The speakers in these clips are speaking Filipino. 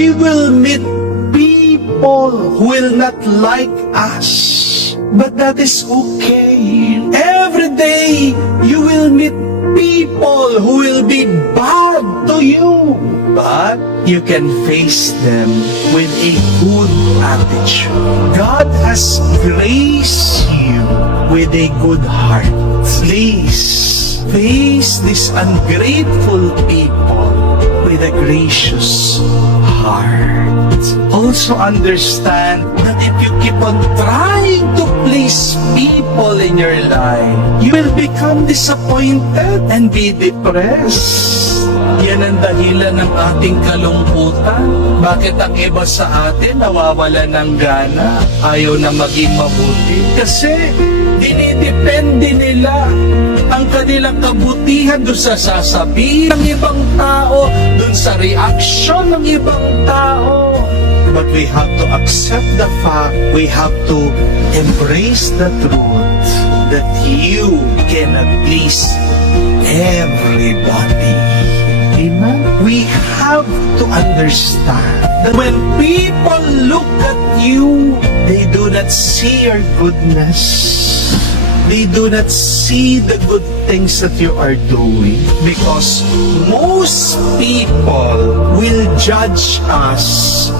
We will meet people who will not like us, but that is okay. Every day, you will meet people who will be bad to you, but you can face them with a good attitude. God has graced you with a good heart. Please face these ungrateful people with a gracious heart. Also understand that if you keep on trying to please people in your life, you will become disappointed and be depressed. Yan ang dahilan ng ating kalungkutan. Bakit ang iba sa atin nawawala ng gana, ayaw na maging mabuti? Kasi dinidepende nila ang kanilang kabutihan doon sa sasabihin ng ibang tao, doon sa reaksyon ng ibang tao. But we have to accept the fact, we have to embrace the truth that you cannot please everybody. Amen? We have to understand that when people look at you, they do not see your goodness. They do not see the good things that you are doing, because most people will judge us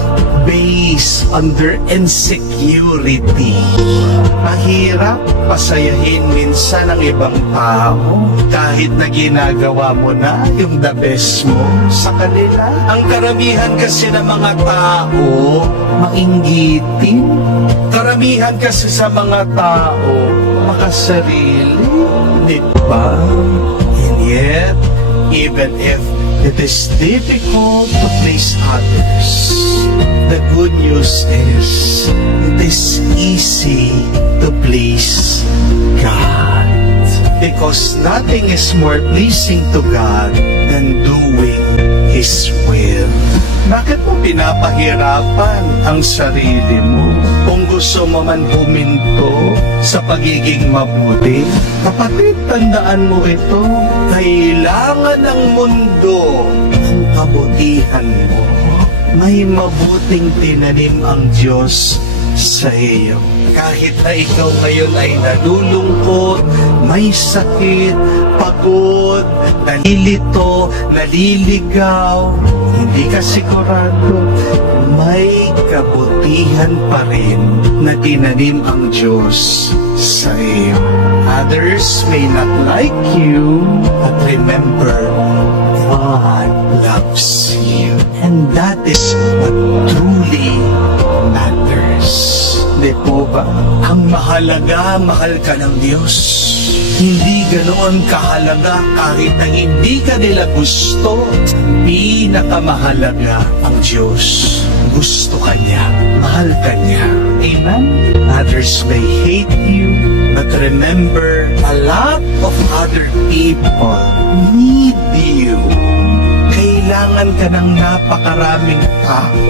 based on their insecurity. Mahirap pasayahin minsan ang ibang tao kahit na ginagawa mo na yung the best mo sa kanila. Ang karamihan kasi ng mga tao, mainggitin. Karamihan kasi sa mga tao, makasarili. Di ba? And yet, even if it is difficult to please others, the good news is, it is easy to please God. Because nothing is more pleasing to God than doing His will. Bakit mo pinapahirapan ang sarili mo? Kung gusto mo man huminto sa pagiging mabuti, kapatid, tandaan mo ito. Kailangan ng mundo ang kabutihan mo. May mabuting tinanim ang Diyos sa iyo. Kahit na ikaw ngayon ay nalulungkot, may sakit, pagod, nalilito, naliligaw, hindi ka sigurado, may kabutihan pa rin na tinanim ang Diyos sa iyo. Others may not like you, but remember, God loves you. And that is what truly matters. Di po ba? Ang mahalaga, mahal ka ng Diyos. Hindi ganoon kahalaga kahit na hindi ka nila gusto. Pinakamahalaga ang Diyos. Gusto ka niya. Mahal ka niya. Amen? Others may hate you, but remember, a lot of other people need you. Kailangan ka ng napakaraming tao.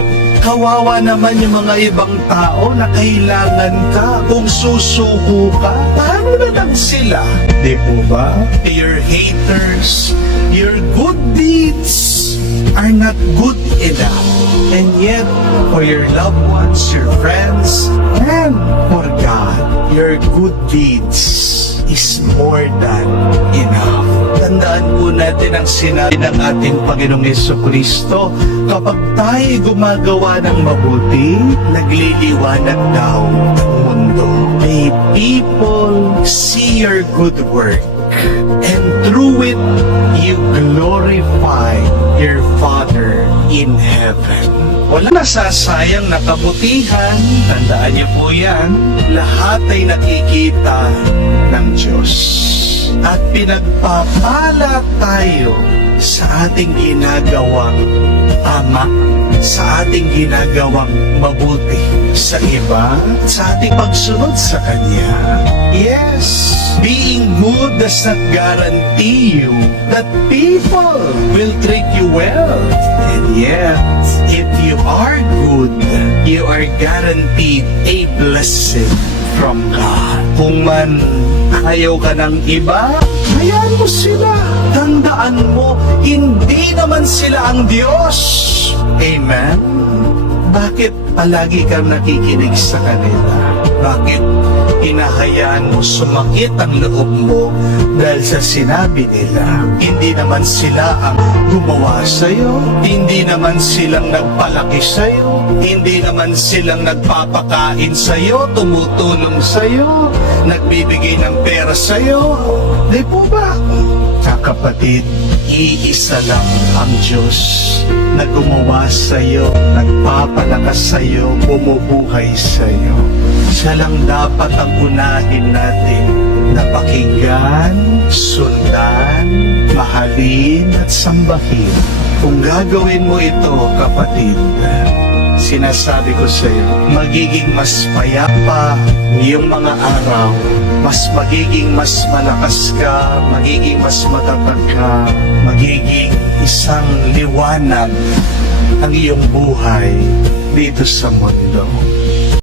Kawawa naman yung mga ibang tao na kailangan ka. Kung susuko ka, paano na lang sila? Di po ba? Your haters, your good deeds are not good enough. And yet, for your loved ones, your friends, and for God, your good deeds is more than enough. Tandaan po natin ang sinabi ng ating Panginoong Jesucristo, kapag tayo gumagawa ng mabuti, nagliliwanag daw ang mundo. May people see your good work, and through it, you glorify your Father in heaven. Wala nasasayang na kabutihan, tandaan niyo po yan, lahat ay nakikita ng Diyos. At pinagpapala tayo sa ating ginagawang tama, sa ating ginagawang mabuti sa iba, sa ating pagsunod sa Kanya. Yes, being good does not guarantee you that people will treat you well. And yet, if you are good, you are guaranteed a blessing from God. Kung man ayaw ka ng iba, hayaan mo sila. Tandaan mo, hindi naman sila ang Diyos. Amen? Bakit palagi kang nakikinig sa kanila? Bakit hinahayaan mo sumakit ang loob mo dahil sa sinabi nila? Hindi naman sila ang gumawa sa'yo, hindi naman silang nagpalaki sa'yo, hindi naman silang nagpapakain sa'yo, tumutulong sa'yo, nagbibigay ng pera sa'yo. Di po ba? Sa kapatid, iisa lang ang Diyos na gumawa sa'yo, nagpapalakas sa'yo, bumubuhay sa'yo. Siya lang dapat ang unahin natin na pakinggan, sundan, mahalin at sambahin. Kung gagawin mo ito, kapatid, sinasabi ko sa iyo, magiging mas payapa yung mga araw, magiging mas malakas ka, magiging mas matatag ka, magiging isang liwanag ang iyong buhay dito sa mundo.